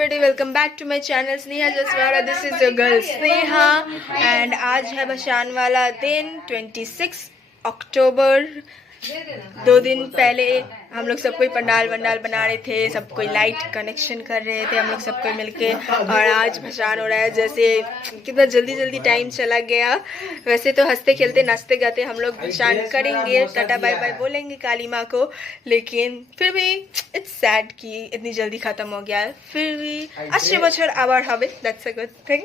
everybody, welcome back to my channel Sneha Jaswara. This is your girl Sneha and आज है भसान वाला दिन 26 अक्टूबर। 2 दिन पहले हम लोग सब कोई पंडाल वंडाल बना रहे थे, सब कोई लाइट कनेक्शन कर रहे थे हम लोग सब कोई मिलके, और आज भसान हो रहा है। जैसे कितना जल्दी जल्दी टाइम चला गया। वैसे तो हंसते खेलते नाचते गाते हम लोग भसान करेंगे, टाटा बाय बाय बोलेंगे काली माँ को, लेकिन फिर भी इट्स सैड कि इतनी जल्दी ख़त्म हो गया है। फिर भी 80 बछर आबार हबे, that's a good thing.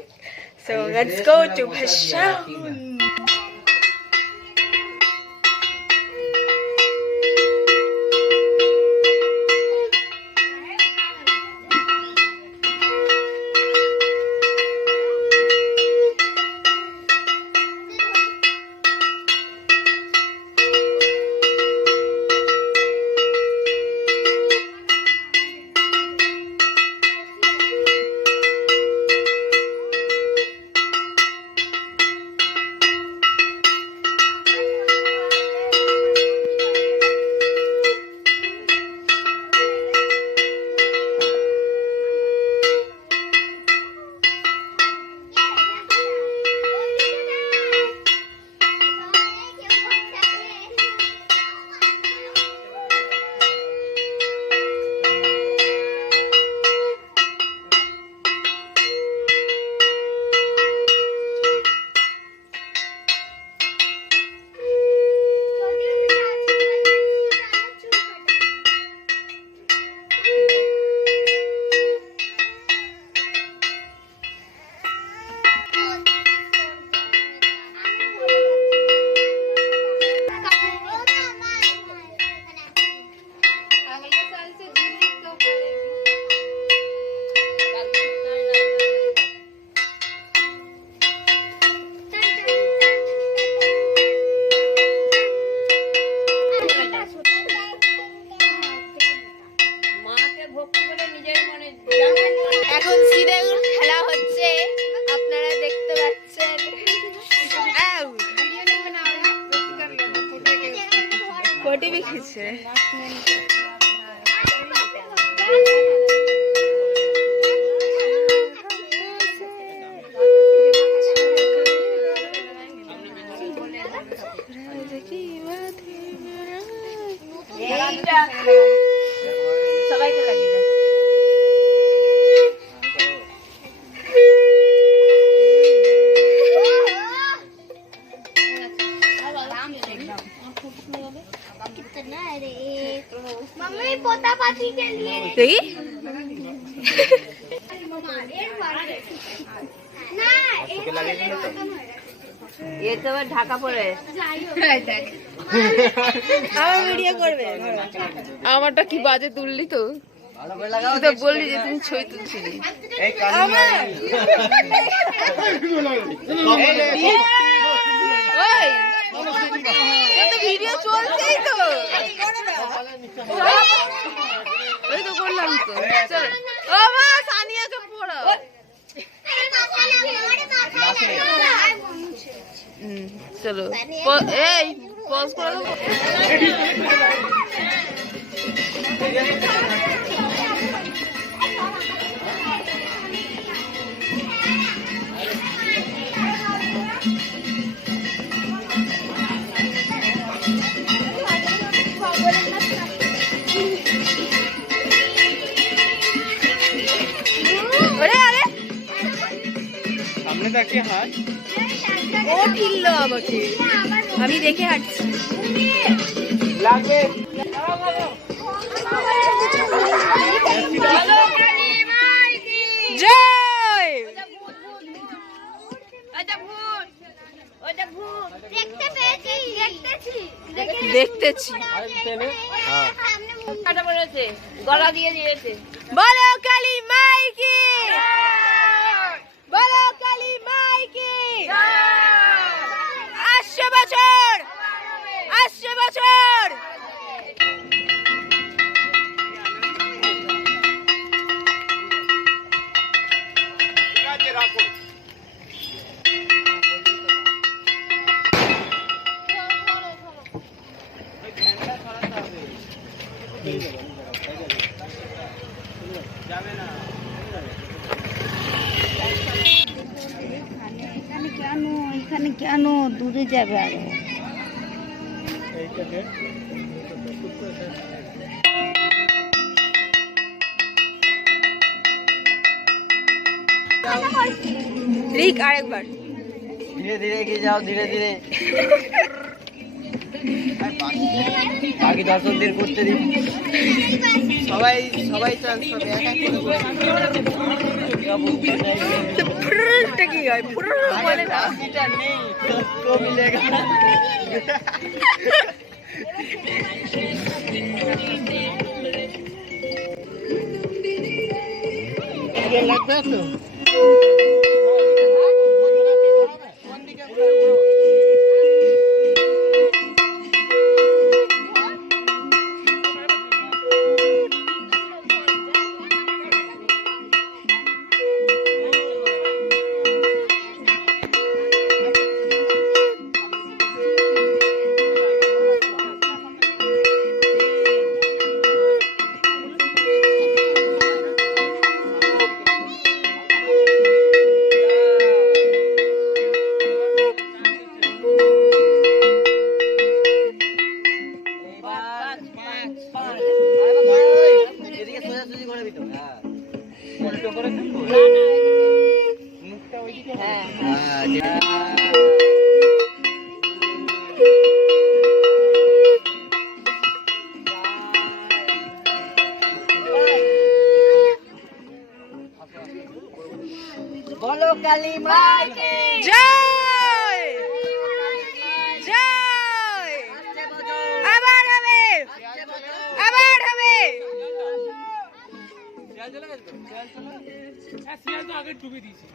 So let's go to भसान। এখন সিরিয়াল খেলা হচ্ছে, আপনারা দেখতে পাচ্ছেন। ফটো বিখিছে সবাইকে লাগিয়ে দাও। मम्मी पोता पाती के लिए देखी ना ये तो ढाका पड़े আমার ভিডিও করবে। আমারটা কি বাজে তুললি তো, তুই তো বললি যে তুমি ছবি তুলছিলি। ওই তো ভিডিও চলছেই তো, ওই তো করলাম তো। চলো ও মা সানিয়াকে পড়ো। চলো এই পজ করে দেবো। ও ঠিললো আমাকে, আমি দেখে হাঁটছি। জয় দেখতেছি গলা দিয়ে দিয়েছে। বলো কালী মাই কি, বলো কালী মাই কি। 80 বছর 80 বছর। যাবে না এখানে কেন দূরে যাবে আরো? রিক আরেকবার ধীরে ধীরে এগিয়ে যাও, ধীরে ধীরে। বাকি দর্শকদের করতে দিন। সবাই সবাই চল, সবাই এক এক করে ফুরুরটা কি হয়? ফুরুর বলে না। হাসিটা নেই তো মিলেগা। লাগবে তো এদিকে সোজাসুজি করে দিত। হ্যাঁ উল্টো করে দিন। মুখটা ওইদিকে। হ্যাঁ বলো কালী মাকে জয় জয়। আবার হবে, আবার হবে। আগে ডুবে দিয়েছি।